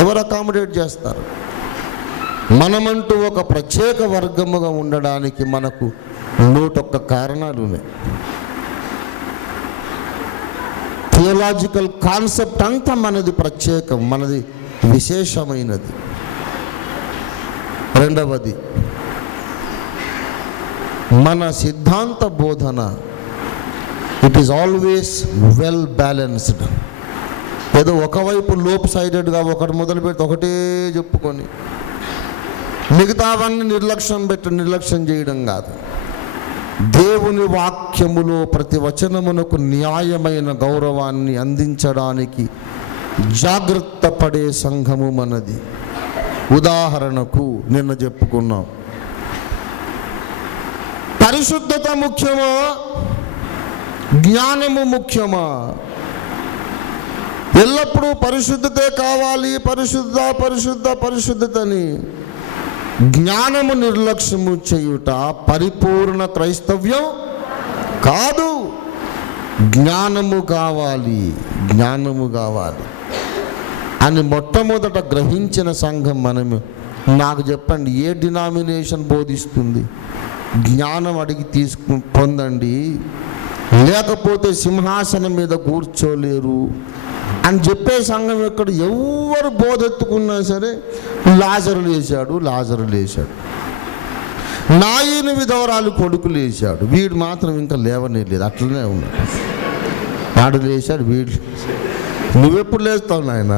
ఎవరు అకామిడేట్ చేస్తారు? మనమంటూ ఒక ప్రత్యేక వర్గముగా ఉండడానికి మనకు 101 కారణాలు ఉన్నాయి. థియలాజికల్ కాన్సెప్ట్ అంతా మనది ప్రత్యేకం, మనది విశేషమైనది. రెండవది, మన సిద్ధాంత బోధన it is always well balanced. ఏదో ఒకవైపు లోప్ సైడెడ్గా ఒకటి మొదలు పెడితే ఒకటే చెప్పుకొని మిగతావన్నీ నిర్లక్ష్యం చేయడం కాదు. దేవుని వాక్యములో ప్రతి వచనమునకు న్యాయమైన గౌరవాన్ని అందించడానికి జాగ్రత్త పడే సంఘము మనది. ఉదాహరణకు నిన్న చెప్పుకున్నాం, పరిశుద్ధత ముఖ్యమా, జ్ఞానము ముఖ్యమా? ఎల్లప్పుడూ పరిశుద్ధతే కావాలి, పరిశుద్ధతని. జ్ఞానము నిర్లక్ష్యము చేయుట పరిపూర్ణ క్రైస్తవ్యం కాదు. జ్ఞానము కావాలి అని మొట్టమొదట గ్రహించిన సంఘం మనము. నాకు చెప్పండి, ఏ డినామినేషన్ బోధిస్తుంది? జ్ఞానం అడిగి పొందండి, లేకపోతే సింహాసనం మీద కూర్చోలేరు అని చెప్పే సంఘం ఎక్కడ? ఎవరు బోధెత్తుకున్నా సరే లాజరు లేచాడు, నాయని విధవరాలు కొడుకు లేచాడు, వీడు మాత్రం ఇంకా లేవనే లేదు, అట్లనే ఉన్నాడు. వాడు లేచాడు, వీడు. నువ్వెప్పుడు లేస్తావు నాయన?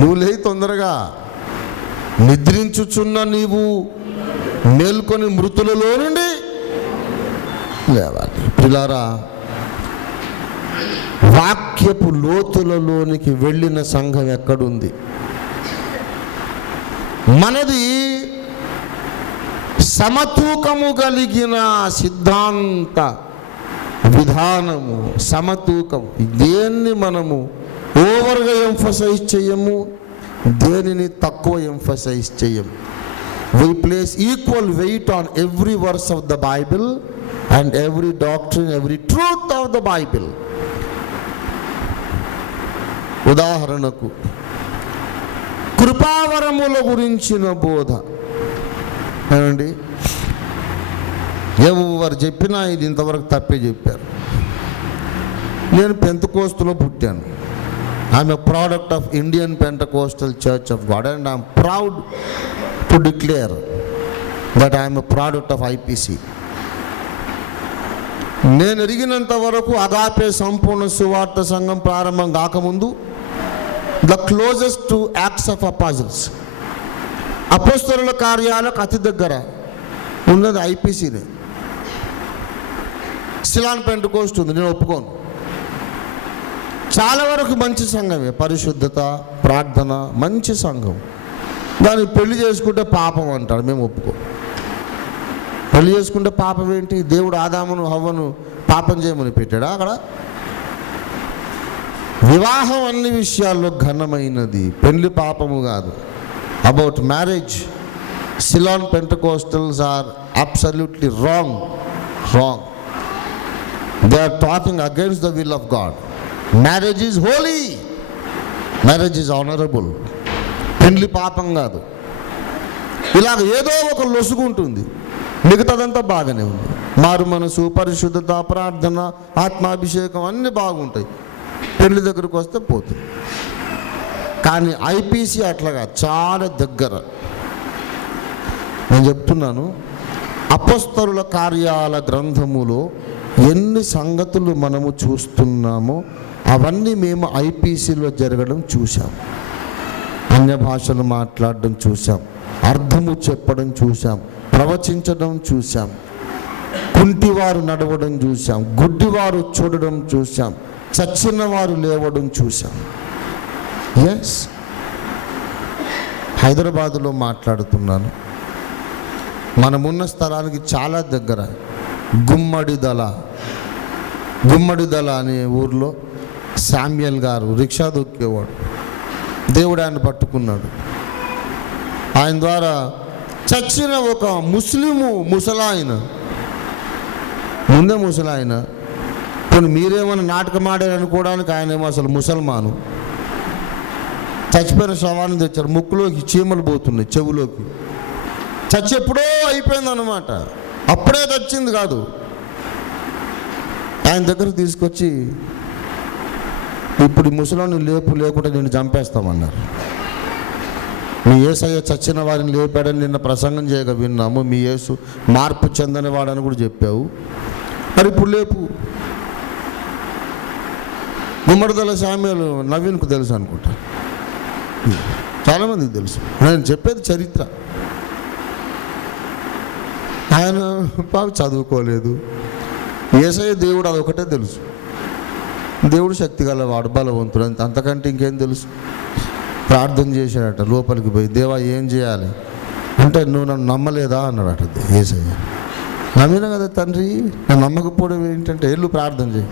నువ్వు లేచి తొందరగా. నిద్రించుచున్న నీవు మేల్కొని మృతులలో నుండి లేవాలి. పిల్లారా, వాక్యపు లోతులలోనికి వెళ్ళిన సంఘం ఎక్కడుంది? మనది సమతూకము కలిగిన సిద్ధాంత విధానము, సమతూకం. దేన్ని మనము ఓవర్గా ఎంఫసైజ్ చేయము, దేనిని తక్కువ ఎంఫసైజ్ చేయము. We place equal weight on every verse of the Bible and every doctrine, every truth of the Bible. ఉదాహరణకు కృపావరముల గురించిన బోధ ఏమండి? ఎవరు చెప్పినా ఇది ఇంతవరకు తప్పే చెప్పారు. నేను పెంతెకోస్తులో పుట్టాను. I'm a product of Indian Pentecostal church of God and I'm proud to declare that I'm a product of IPC. నేను ఎరిగినంత వరకు అగాపే సంపూర్ణ సువార్త సంఘం ప్రారంభం కాకముందు the closest to Acts of Apostles, అపోస్తలుల కార్యాలకు అతి దగ్గర ఉన్నది IPCనే. సిలాన్ పెంటెకోస్ట్ ఉంది, నేను ఒప్పుకోను. చాలా వరకు మంచి సంఘమే, పరిశుద్ధత, ప్రార్థన, మంచి సంఘం. దాన్ని పెళ్లి చేసుకుంటే పాపం అంటాడు, మేము ఒప్పుకో. పెళ్లి చేసుకుంటే పాపం ఏంటి? దేవుడు ఆదామును హవ్వను పాపం చేయమని పెట్టాడా అక్కడ? వివాహం అన్ని విషయాల్లో ఘనమైనది, పెళ్లి పాపము కాదు. About marriage, Ceylon Pentecostals are absolutely wrong. They are talking against the will of God. Marriage is holy, marriage is honourable. పెళ్లి పాపం కాదు. ఇలాగ ఏదో ఒక లొసుగుంటుంది, మిగతాదంతా బాగానే ఉంది. మారు మనసు, పరిశుద్ధత, ప్రార్థన, ఆత్మాభిషేకం అన్నీ బాగుంటాయి. పెళ్లి దగ్గరకు వస్తే పోతుంది. కానీ IPC అట్లాగా చాలా దగ్గర. నేను చెప్తున్నాను, అపోస్తలుల కార్యాల గ్రంథములో ఎన్ని సంగతులు మనము చూస్తున్నామో అవన్నీ మేము IPCలో జరగడం చూసాం. అన్య భాషలు మాట్లాడడం చూసాం, అర్థము చెప్పడం చూసాం, ప్రవచించడం చూసాం, కుంటివారు నడవడం చూసాం, గుడ్డివారు చూడడం చూసాం, చచ్చిన వారు లేవడం చూసాం. ఎస్, హైదరాబాదులో మాట్లాడుతున్నాను. మనమున్న స్థలానికి చాలా దగ్గర గుమ్మడిదల అనే ఊర్లో శామ్యుయల్ గారు రిక్షా దొక్కేవాడు. దేవుడు ఆయన పట్టుకున్నాడు. ఆయన ద్వారా చచ్చిన ఒక ముసలాయన, ముందే ముసలాయన, కొన్ని మీరేమైనా నాటకం ఆడారనుకోవడానికి ఆయన ఏమో అసలు ముసల్మాను. చచ్చిపోయిన శవాన్ని తెచ్చారు, ముక్కులోకి చీమలు పోతున్నాయి, చెవులోకి. చచ్చి ఎప్పుడో అయిపోయింది అనమాట, అప్పుడే చచ్చింది కాదు. ఆయన దగ్గరకు తీసుకొచ్చి, ఇప్పుడు ఈ ముసలాన్ని లేకుండా నేను చంపేస్తామన్నారు. మీ యేసయ్య చచ్చిన వారిని లేపాడని నిన్న ప్రసంగం చేయగా విన్నాము. మీ యేసు మార్పు చెందని వాడని కూడా చెప్పావు, మరి ఇప్పుడు లేపు. గుమ్మడిదల సామ్యాలు నవీన్కు తెలుసు అనుకుంటా, చాలామందికి తెలుసు. నేను చెప్పేది చరిత్ర. ఆయన బాగా చదువుకోలేదు. యేసయ్య దేవుడు అదొకటే తెలుసు. దేవుడు శక్తి గలవాడు, బలవంతుడు, అంతకంటే ఇంకేం తెలుసు. ప్రార్థన చేశాడట లోపలికి పోయి, దేవా ఏం చేయాలి అంటే, నువ్వు నన్ను నమ్మలేదా అన్నాడట యేసయ్య. నమ్మినా కదా తండ్రి, నేను నమ్మకపోవడం ఏంటంటే, వెళ్ళు ప్రార్థన చేయి.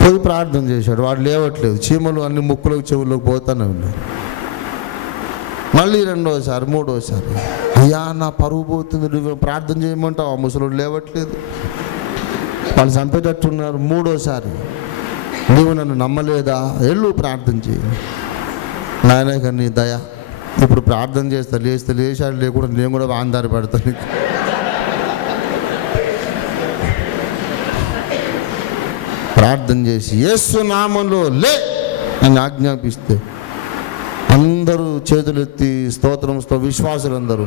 పోయి ప్రార్థన చేశాడు, వాడు లేవట్లేదు, చీమలు అన్ని ముక్కులోకి చెవుల్లోకి పోతానే ఉన్నాయి. మళ్ళీ రెండోసారి, మూడోసారి, అయ్యా నా పరువు పోతుంది, నువ్వు ప్రార్థన చేయమంటావు, ఆ ముసలోడు లేవట్లేదు, వాళ్ళు చంపేటట్టున్నారు. మూడోసారి, నువ్వు నన్ను నమ్మలేదా, వెళ్ళు ప్రార్థన చేయి. నాయన కానీ నీ దయ, ఇప్పుడు ప్రార్థన చేస్తా, లేచాడు, లేకుండా నేను కూడా ఆందారి పెడతాను. ప్రార్థన చేసి యేసు నామంలో లే అని ఆజ్ఞాపిస్తే అందరూ చేతులెత్తి స్తోత్రంతో, విశ్వాసులందరూ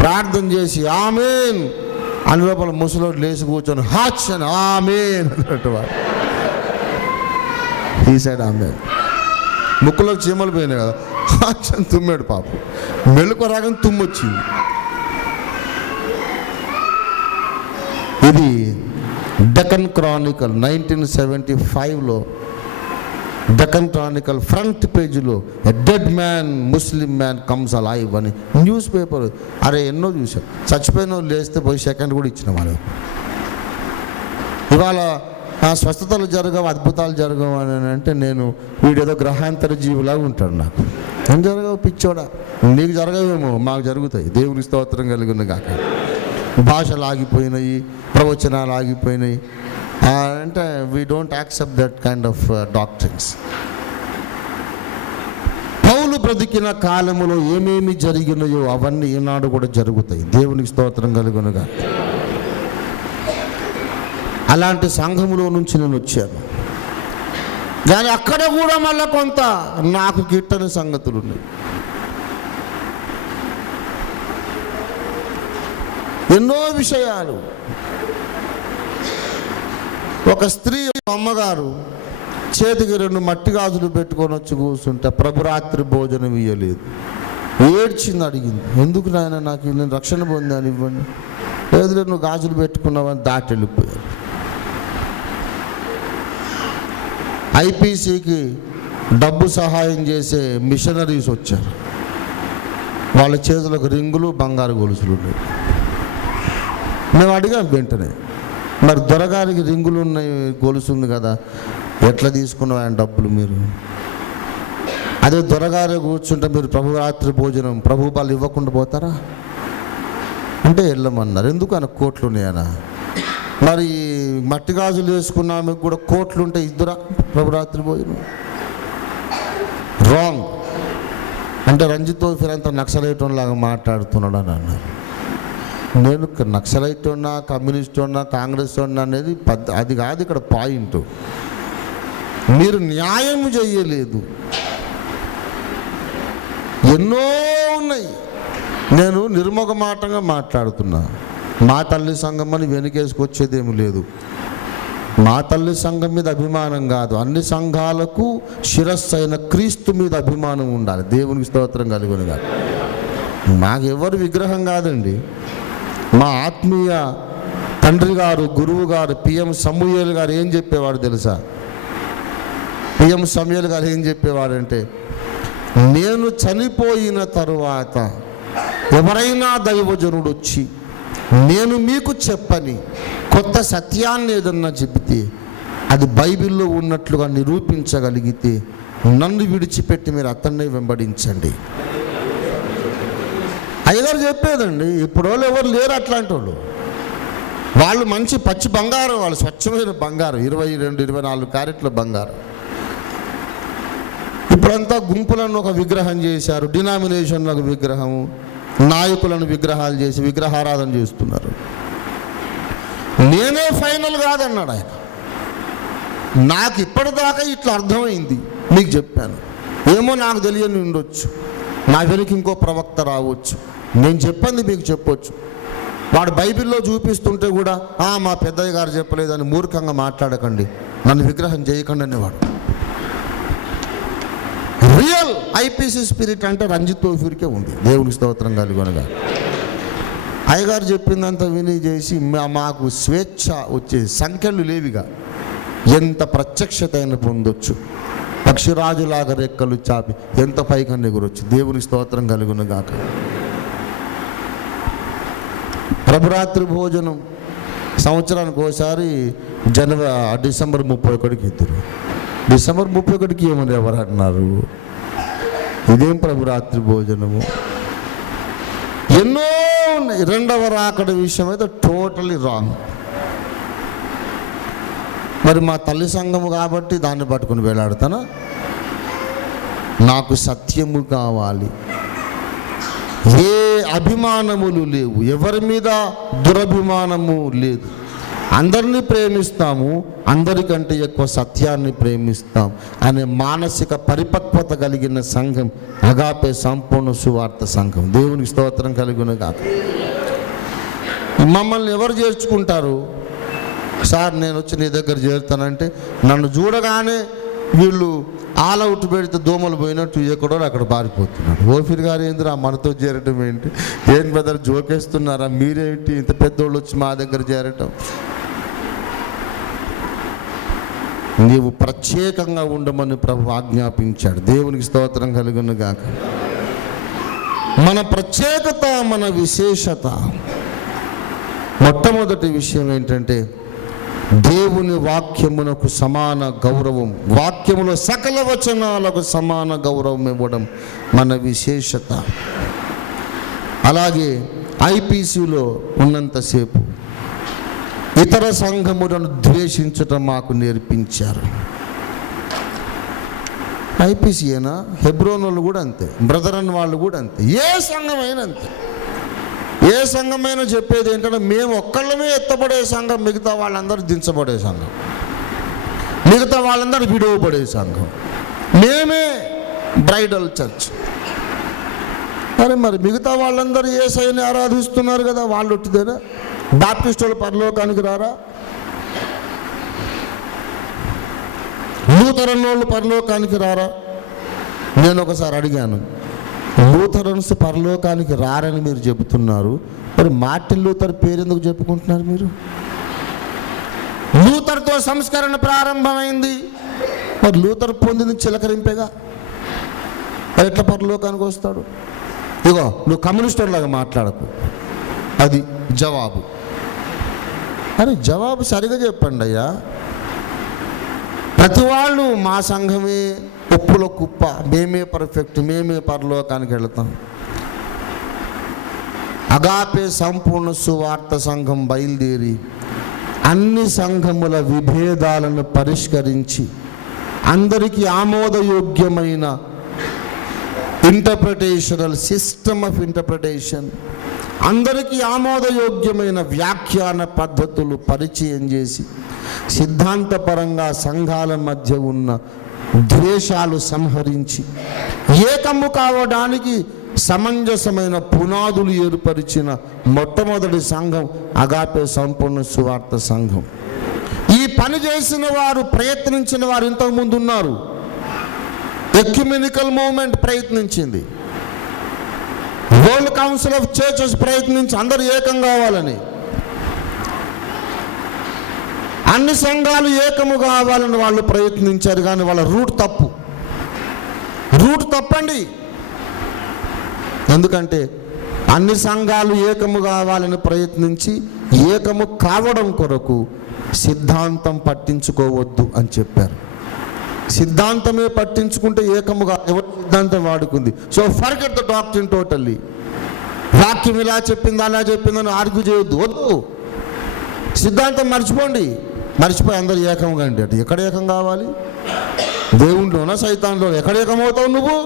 ప్రార్థన చేసి ఆమేన్ అని లోపల ముసలోడు లేచి కూర్చొని హాచ్ అని ఆమేన్ అన్నట్టు వాడు ఈ సైడ్ ఆమేన్. ముక్కులోకి చీమలు పోయినాయి కదా, హాచ్ అని తుమ్మాడు పాపం. మెలుకు రాగానే తుమ్మొచ్చింది. ఇది డెక్కన్ క్రానికల్ 1975లో డెక్కన్ క్రానికల్ ఫ్రంట్ పేజీలో a dead man Muslim man comes alive అని న్యూస్ పేపర్. అరే ఎన్నో చూసాం, చచ్చిపోయిన వాళ్ళు లేస్తే పోయి సెకండ్ కూడా ఇచ్చిన వాళ్ళు. ఇవాళ స్వస్థతలు జరగవు, అద్భుతాలు జరగవు అని అంటే, నేను వీడేదో గ్రహాంతర జీవులాగా ఉంటాడు. నాకు ఏం జరగవు పిచ్చోడా, నీకు జరగవేమో, మాకు జరుగుతాయి. దేవుని స్తోత్రం కలిగిన కాక. భాషలు ఆగిపోయినాయి, ప్రవచనాలు ఆగిపోయినాయి అంటే we don't accept that kind of doctrines. పౌలు బ్రతికిన కాలములో ఏమేమి జరిగినాయో అవన్నీ ఈనాడు కూడా జరుగుతాయి. దేవునికి స్తోత్రం కలుగునుగా. అలాంటి సంఘములో నుంచి నేను వచ్చాను, కానీ అక్కడ కూడా మళ్ళీ కొంత నాకు గిట్టని సంగతులు ఉన్నాయి. ఎన్నో విషయాలు. ఒక స్త్రీ అమ్మగారు చేతికి 2 మట్టి గాజులు పెట్టుకొని వచ్చి కూర్చుంటే ప్రభురాత్రి భోజనం ఇవ్వలేదు. ఏడ్చింది, అడిగింది, ఎందుకు నాయన, నాకు నేను రక్షణ పొందాను, ఇవ్వండి. లేదు, నువ్వు గాజులు పెట్టుకున్నావని దాటి వెళ్ళిపోయారు. ఐపీసీకి డబ్బు సహాయం చేసే మిషనరీస్ వచ్చారు, వాళ్ళ చేతులకు రింగులు, బంగారు గొలుసులు ఉన్నాయి. మేము అడిగాం వెంటనే, మరి దొరగారికి రింగులు ఉన్నాయి, గొలుసు ఉంది కదా, ఎట్లా తీసుకున్నావు ఆయన డబ్బులు మీరు? అదే దొరగారే కూర్చుంటే మీరు ప్రభురాత్రి భోజనం, ప్రభు వాళ్ళు ఇవ్వకుండా పోతారా అంటే వెళ్ళమన్నారు. ఎందుకు ఆయన కోట్లు ఉన్నాయనా? మరి మట్టి గాజులు వేసుకున్న ఆమెకు కూడా కోట్లు ఉంటే ఇద్దరా ప్రభురాత్రి భోజనం? రాంగ్ అంటే రంజిత్ ఫిరంత నక్సలైట్ లాగా మాట్లాడుతున్నాడు అని అన్నారు. నేను నక్సలైట్ ఉన్నా, కమ్యూనిస్ట్ ఉన్నా, కాంగ్రెస్ ఉన్నా అనేది అది కాదు ఇక్కడ పాయింట్. మీరు న్యాయం చేయలేదు, ఎన్నో ఉన్నాయి. నేను నిర్మోహమాటంగా మాట్లాడుతున్నా. మా తల్లి సంఘం అని వెనుకేసుకొచ్చేదేమి లేదు. మా తల్లి సంఘం మీద అభిమానం కాదు, అన్ని సంఘాలకు శిరస్సు అయిన క్రీస్తు మీద అభిమానం ఉండాలి. దేవునికి స్తోత్రం కలుగును కాదు. మాకెవరు విగ్రహం కాదండి. మా ఆత్మీయ తండ్రి గారు, గురువు గారు పిఎం సమూయేలు గారు ఏం చెప్పేవాడు తెలుసా? పిఎం సమూయేలు గారు ఏం చెప్పేవాడంటే, నేను చనిపోయిన తరువాత ఎవరైనా దైవజనుడు వచ్చి నేను మీకు చెప్పని కొత్త సత్యాన్ని ఏదన్నా చెబితే, అది బైబిల్లో ఉన్నట్లుగా నిరూపించగలిగితే నన్ను విడిచిపెట్టి మీరు అతన్నే వెంబడించండి. అయ్యగారు చెప్పేదండి. ఇప్పుడు వాళ్ళు ఎవరు లేరు అట్లాంటి వాళ్ళు. వాళ్ళు మంచి పచ్చి బంగారం, వాళ్ళు స్వచ్ఛమైన బంగారం, 22-24 క్యారెట్ల బంగారం. ఇప్పుడు ఇప్పుడంతా గుంపులను ఒక విగ్రహం చేశారు, డినామినేషన్ ఒక విగ్రహం, నాయకులను విగ్రహాలు చేసి విగ్రహారాధన చేస్తున్నారు. నేనే ఫైనల్ కాదన్నాడు ఆయన. నాకు ఇప్పటిదాకా ఇట్లా అర్థమైంది, మీకు చెప్పాను. ఏమో నాకు తెలియని ఉండొచ్చు, నా వెనుక ఇంకో ప్రవక్త రావచ్చు, నేను చెప్పింది మీకు చెప్పొచ్చు. వాడు బైబిల్లో చూపిస్తుంటే కూడా మా పెద్దయ్య గారు చెప్పలేదని మూర్ఖంగా మాట్లాడకండి, నన్ను విగ్రహం చేయకండి అనేవాడు. రియల్ ఐపీసీ స్పిరిట్ అంటే రంజిత్ తోఫీర్కే ఉంది. దేవునికి స్తోత్రం కలుగునగా. అయ్యగారు చెప్పిందంతా విని చేసి మాకు స్వేచ్ఛ వచ్చే సంఖ్యలు లేవిగా ఎంత ప్రత్యక్షత అయినా పొందొచ్చు. పక్షిరాజులాగా రెక్కలు చాపి ఎంత పైకన్నా ఎగురొచ్చు. దేవునికి స్తోత్రం కలుగునగాక. ప్రభురాత్రి భోజనం సంవత్సరానికి ఒకసారి డిసెంబర్ 31కి ఇద్దరు. డిసెంబర్ 31కి ఏమని ఎవరు అన్నారు? ఇదేం ప్రభురాత్రి భోజనము? ఎన్నో ఉన్నాయి. రెండవ రాకడ విషయం అయితే టోటలీ రాంగ్. మరి మా తల్లి సంఘము కాబట్టి దాన్ని పట్టుకుని వేలాడుతానా? నాకు సత్యము కావాలి, ఏ అభిమానములు లేవు, ఎవరి మీద దురభిమానము లేదు, అందరినీ ప్రేమిస్తాము, అందరికంటే ఎక్కువ సత్యాన్ని ప్రేమిస్తాం అనే మానసిక పరిపక్వత కలిగిన సంఘం అగాపే సంపూర్ణ సువార్త సంఘం. దేవునికి స్తోత్రం కలుగునగాక. మమ్మల్ని ఎవరు చేర్చుకుంటారు? సార్ నేను వచ్చి నీ దగ్గర చేరుతానంటే నన్ను చూడగానే వీళ్ళు ఆల్ అవుట్ పెడితే దోమలు పోయినట్టు ఎక్కడో అక్కడ పారిపోతున్నాడు. ఓఫీర్ గారు ఏందిరా మనతో చేరటం ఏంటి? ఏం బ్రదర్ జోకేస్తున్నారా? మీరేంటి ఇంత పెద్దోళ్ళు వచ్చి మా దగ్గర చేరటం? నీవు ప్రత్యేకంగా ఉండమని ప్రభు ఆజ్ఞాపించాడు. దేవునికి స్తోత్రం కలుగును గాక. మన ప్రత్యేకత, మన విశేషత, మొట్టమొదటి విషయం ఏంటంటే దేవుని వాక్యమునకు సమాన గౌరవం, వాక్యములో సకల వచనాలకు సమాన గౌరవం ఇవ్వడం మన విశేషత. అలాగే ఐపీసీలో ఉన్నంతసేపు ఇతర సంఘములను ద్వేషించటం మాకు నేర్పించారు. ఐపీసీయేనా, హెబ్రోన్ వాళ్ళు కూడా అంతే, బ్రదర్ అన్న వాళ్ళు కూడా అంతే, ఏ సంఘమైనా అంతే. ఏ సంఘమైనా చెప్పేది ఏంటంటే మేము ఒక్కళ్ళమే ఎత్తబడే సంఘం, మిగతా వాళ్ళందరూ దించబడే సంఘం, మిగతా వాళ్ళందరూ విడవబడే సంఘం, మేమే బ్రైడల్ చర్చ్. మరి మిగతా వాళ్ళందరూ యేసయ్యని ఆరాధిస్తున్నారు కదా, వాళ్ళు ఒట్టిదేనా? బాప్టిస్ట్ వాళ్ళు పరలోకానికి రారా? లూథరన్ వాళ్ళు పరలోకానికి రారా? నేను ఒకసారి అడిగాను, లూథరన్స్ పరలోకానికి రారని మీరు చెబుతున్నారు, మరి మార్టిన్ లూథర్ పేరు ఎందుకు చెప్పుకుంటున్నారు మీరు? లూథర్తో సంస్కరణ ప్రారంభమైంది, మరి లూథర్ పొందింది చిలకరింపేగా, ఎట్లా పరలోకానికి వస్తాడు? ఇగో నువ్వు కమ్యూనిస్టులాగా మాట్లాడకు, అది జవాబు. అరే జవాబు సరిగా చెప్పండి అయ్యా. ప్రతి వాళ్ళు మా సంఘమే ఉప్పులో కుప్ప, మేమే పర్ఫెక్ట్, మేమే పరలోకానికి వెళతాం. అగాపే సంపూర్ణ సువార్త సంఘం బయలుదేరి అన్ని సంఘముల విభేదాలను పరిష్కరించి అందరికీ ఆమోదయోగ్యమైన ఇంటర్ప్రిటేషనల్ సిస్టమ్ ఆఫ్ ఇంటర్ప్రిటేషన్, అందరికీ ఆమోదయోగ్యమైన వ్యాఖ్యాన పద్ధతులు పరిచయం చేసి సిద్ధాంతపరంగా సంఘాల మధ్య ఉన్న ద్వేషాలు సంహరించి ఏకము కావడానికి సమంజసమైన పునాదులు ఏర్పరిచిన మొట్టమొదటి సంఘం అగాపే సంపూర్ణ సువార్త సంఘం. ఈ పని చేసిన వారు, ప్రయత్నించిన వారు ఇంతకుముందు ఉన్నారు. ఎక్యుమెనికల్ మూవ్మెంట్ ప్రయత్నించింది, వరల్డ్ కౌన్సిల్ ఆఫ్ చర్చెస్ ప్రయత్నించి అందరూ ఏకం కావాలని, అన్ని సంఘాలు ఏకము కావాలని వాళ్ళు ప్రయత్నించారు. కానీ వాళ్ళ రూట్ తప్పండి. ఎందుకంటే అన్ని సంఘాలు ఏకము కావాలని ప్రయత్నించి ఏకము కావడం కొరకు సిద్ధాంతం పట్టించుకోవద్దు అని చెప్పారు. సిద్ధాంతమే పట్టించుకుంటే ఏకముగా ఎవరి సిద్ధాంతం వాడుకుంది. So forget the doctrine totally. వాక్యం ఇలా చెప్పింది అలా చెప్పిందని ఆర్గ్యూ చేయొద్దు, వద్దు. సిద్ధాంతం మర్చిపోండి, మర్చిపోయి అందరూ ఏకంగా అండి. అటు ఎక్కడ ఏకం కావాలి? దేవుణ్ణిలోనా సైతాన్లో ఎక్కడ ఏకమవుతావు నువ్వు?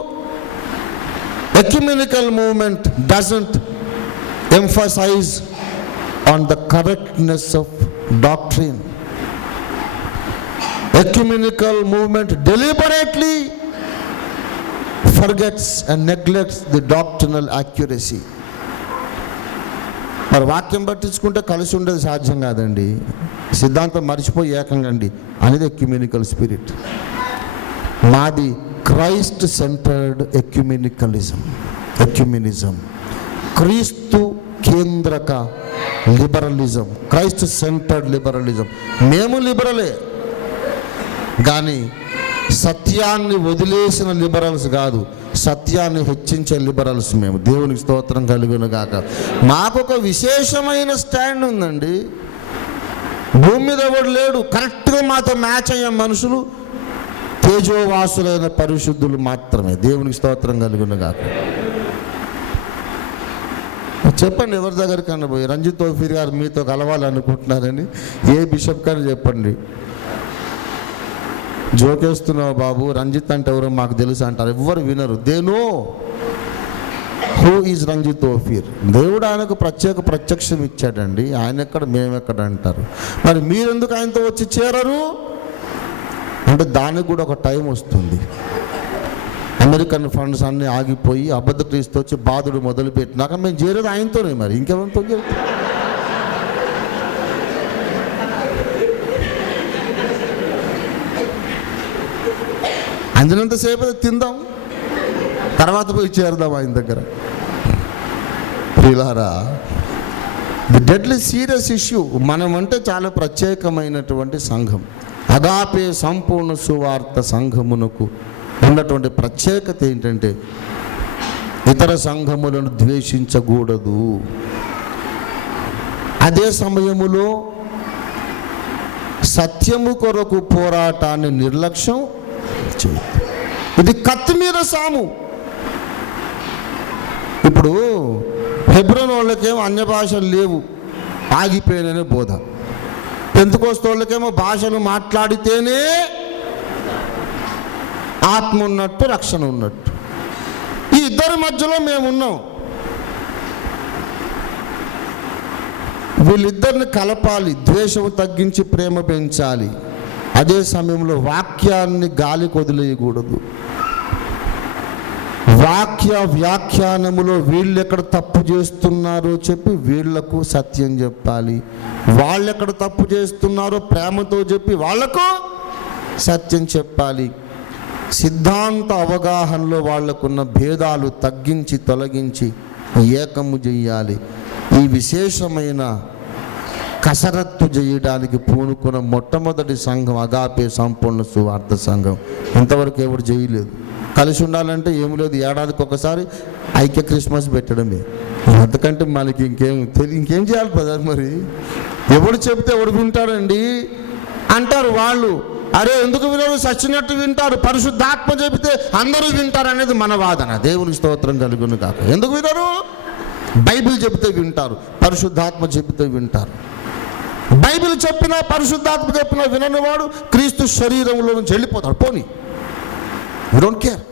Ecumenical movement doesn't emphasize on the correctness of doctrine. Ecumenical movement deliberately forgets and neglects the doctrinal accuracy. మరి వాక్యం పట్టించుకుంటే కలిసి ఉండేది సాధ్యం కాదండి. సిద్ధాంతం మర్చిపోయి ఏకంగా అండి అనేది ఎక్యుమెనికల్ స్పిరిట్. మాది క్రైస్ట్ సెంటర్డ్ ఎక్యుమెనిజం, క్రీస్తు కేంద్రక లిబరలిజం, క్రైస్ట్ సెంటర్డ్ లిబరలిజం. మేము లిబరలే కానీ సత్యాన్ని వదిలేసిన లిబరల్స్ కాదు, సత్యాన్ని హెచ్చించే లిబరల్స్ మేము. దేవునికి స్తోత్రం కలుగును గాక. మాకొక విశేషమైన స్టాండ్ ఉందండి. భూమి మీద ఎవడు లేడు. కరెక్ట్గా మాతో మ్యాచ్ అయ్యే మనుషులు తేజోవాసులైన పరిశుద్ధులు మాత్రమే. దేవునికి స్తోత్రం కలుగును గాక. చెప్పండి, ఎవరి దగ్గరికన్నా పోయి రంజిత్ తోఫీర్ గారు మీతో కలవాలనుకుంటున్నారని ఏ బిషప్ గారు చెప్పండి. జోకేస్తున్నావు బాబు, రంజిత్ అంటే ఎవరో మాకు తెలుసు అంటారు. ఎవ్వరు వినరు. They know who is Ranjith తోఫీర్. దేవుడు ఆయనకు ప్రత్యక్షం ఇచ్చాడండి. ఆయన ఎక్కడ మేమెక్కడ అంటారు. మరి మీరెందుకు ఆయనతో వచ్చి చేరరు అంటే దానికి కూడా ఒక టైం వస్తుంది. అమెరికన్ ఫండ్స్ అన్నీ ఆగిపోయి అబద్ధ క్రీస్తు వచ్చి బాధుడు మొదలుపెట్టినాక మేము చేరేది ఆయనతోనే. మరి ఇంకెవరితో చేరుతాం? అందినంతసేపు తిందాం, తర్వాత పోయి చేరదాం ఆయన దగ్గర. ప్రియులారా, ది డెడ్లీ సీరియస్ ఇష్యూ. మనం అంటే చాలా ప్రత్యేకమైనటువంటి సంఘం. అగాపే సంపూర్ణ సువార్త సంఘమునకు ఉన్నటువంటి ప్రత్యేకత ఏంటంటే ఇతర సంఘములను ద్వేషించకూడదు. అదే సమయములో సత్యము కొరకు పోరాటాన్ని నిర్లక్ష్యం చేయదు. ఇది కత్తి మీద సాము. ఇప్పుడు హెబ్రోను వాళ్ళకేమో అన్య భాషలు లేవు, ఆగిపోయిననే బోధ. పెంతెకోస్తు వాళ్ళకేమో భాషలు మాట్లాడితేనే ఆత్మ ఉన్నట్టు, రక్షణ ఉన్నట్టు. ఈ ఇద్దరి మధ్యలో మేమున్నాం. వీళ్ళిద్దరిని కలపాలి, ద్వేషము తగ్గించి ప్రేమ పెంచాలి. అదే సమయంలో వాక్యాన్ని గాలికి వదిలేయకూడదు. వాక్య వ్యాఖ్యానములో వీళ్ళు ఎక్కడ తప్పు చేస్తున్నారో చెప్పి వీళ్లకు సత్యం చెప్పాలి. వాళ్ళు ఎక్కడ తప్పు చేస్తున్నారో ప్రేమతో చెప్పి వాళ్లకు సత్యం చెప్పాలి. సిద్ధాంత అవగాహనలో వాళ్లకున్న భేదాలు తగ్గించి తొలగించి ఏకము చెయ్యాలి. ఈ విశేషమైన కసరత్తు చేయడానికి పూనుకున్న మొట్టమొదటి సంఘం అగాపే సంపూర్ణ సువార్త సంఘం. ఇంతవరకు ఎవరు చేయలేదు. కలిసి ఉండాలంటే ఏమి లేదు, ఏడాదికి ఒకసారి ఐక్య క్రిస్మస్ పెట్టడమే. అంతకంటే మనకి ఇంకేం చేయాలి బ్రదర్? మరి ఎవడు చెప్తే ఎవడు వింటారండి అంటారు వాళ్ళు. అరే ఎందుకు వినరు? సచ్చినట్టు వింటారు. పరిశుద్ధాత్మ చెబితే అందరూ వింటారు అనేది మన వాదన. దేవునికి స్తోత్రం కలుగును కాక. ఎందుకు వినరు? బైబిల్ చెబితే వింటారు, పరిశుద్ధాత్మ చెబితే వింటారు. బైబిల్ చెప్పినా పరిశుద్ధాత్మ చెప్పినా వినని వాడు క్రీస్తు శరీరంలో నుంచి వెళ్ళిపోతాడు. పోనీ, యు డోంట్ కేర్.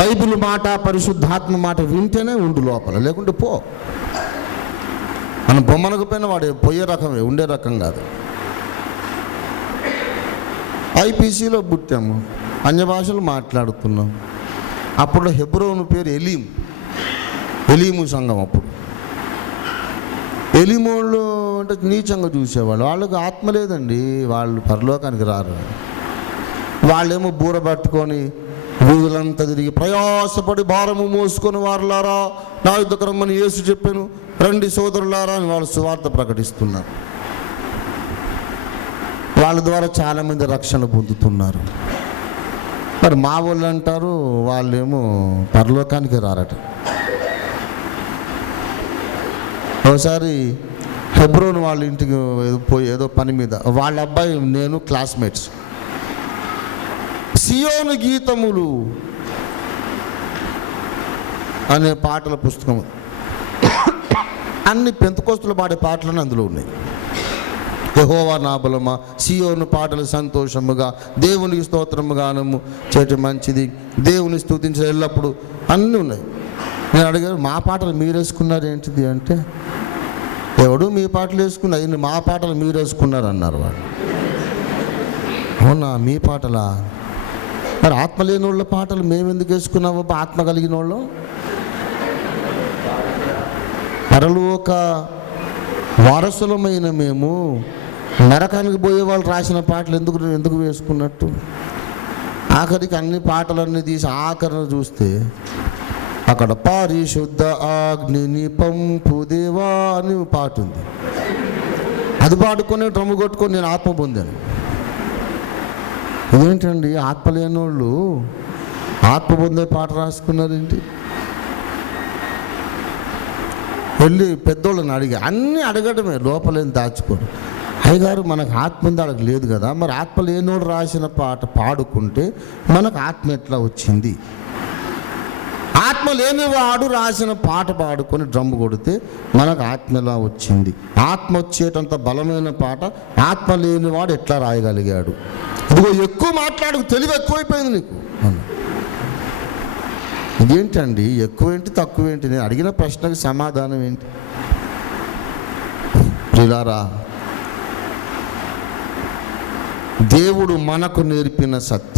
బైబిల్ మాట పరిశుద్ధాత్మ మాట వింటేనే ఉండు లోపల, లేకుంటే పో. మనం బొమ్మనకు పైన వాడు పోయే రకమే, ఉండే రకం కాదు. ఐపీసీలో పుట్టాము, అన్య భాషలు మాట్లాడుతున్నాం. అప్పుడు హెబ్రోను పేరు ఎలీము సంఘం. అప్పుడు ఎలీమోళ్ళు అంటే నీచంగా చూసేవాళ్ళు. వాళ్ళకు ఆత్మ లేదండి, వాళ్ళు పరలోకానికి రారు. వాళ్ళేమో బూర పట్టుకొని వీధులంతా తిరిగి ప్రయాసపడి భారము మోసుకొని వారులారా నా యుద్ధకు రమ్మని యేసు చెప్పాను, రండి సోదరులారా అని వాళ్ళు సువార్త ప్రకటిస్తున్నారు. వాళ్ళ ద్వారా చాలామంది రక్షణ పొందుతున్నారు. మరి మా వాళ్ళు అంటారు వాళ్ళేమో పరలోకానికి రారట. ఒకసారి హెబ్రోన్ వాళ్ళ ఇంటికి పోయి ఏదో పని మీద వాళ్ళ అబ్బాయి నేను క్లాస్మేట్స్. సియోను గీతములు అనే పాటల పుస్తకం, అన్ని పెంతెకోస్తులు పాడే పాటలని అందులో ఉన్నాయి. యెహోవా నా బలమా, సియోను పాటలు సంతోషముగా, దేవునికి స్తోత్రముగానము చేయటం మంచిది, దేవుని స్తుతించడం ఎల్లప్పుడు అన్నీ ఉన్నాయి. నేను అడిగాను, మా పాటలు మీరు వేసుకున్నారు ఏంటిది అంటే, ఎవడు మీ పాటలు వేసుకున్నా, ఇన్ని మా పాటలు మీరు వేసుకున్నారు అన్నారు వాళ్ళు. అవునా, మీ పాటలా? మరి ఆత్మ లేని వాళ్ళ పాటలు మేము ఎందుకు వేసుకున్నాము? ఆత్మ కలిగిన వాళ్ళు పరలోక వారసులమైన మేము నరకానికి పోయే వాళ్ళు రాసిన పాటలు ఎందుకు వేసుకున్నట్టు? ఆఖరికి అన్ని పాటలన్నీ తీసి ఆఖరణ చూస్తే అక్కడ పరిశుద్ధ అగ్నిని పంపు దేవా అని పాట ఉంది. అది పాడుకొని డ్రమ్ము కొట్టుకొని నేను ఆత్మ పొందాను. ఇదేంటండి, ఆత్మ లేని వాళ్ళు ఆత్మ పొందే పాట రాసుకున్నారేంటి? వెళ్ళి పెద్దోళ్ళని అడిగి, అన్నీ అడగడమే, లోపలేం దాచుకోడు. అయ్యగారు మనకు ఆత్మ ఉంది, అడగ లేదు కదా, మరి ఆత్మ లేనోడు రాసిన పాట పాడుకుంటే మనకు ఆత్మ ఎట్లా వచ్చింది? ఆత్మ లేనివాడు రాసిన పాట పాడుకొని డ్రమ్ము కొడితే మనకు ఆత్మ ఎలా వచ్చింది? ఆత్మ వచ్చేటంత బలమైన పాట ఆత్మ లేనివాడు ఎట్లా రాయగలిగాడు? ఇదిగో ఎక్కువ మాట్లాడు, తెలివి ఎక్కువైపోయింది నీకు. ఇదేంటండి, ఎక్కువేంటి తక్కువేంటి? నేను అడిగిన ప్రశ్నకు సమాధానం ఏంటి? ప్రియులారా, దేవుడు మనకు నేర్పిన సత్యం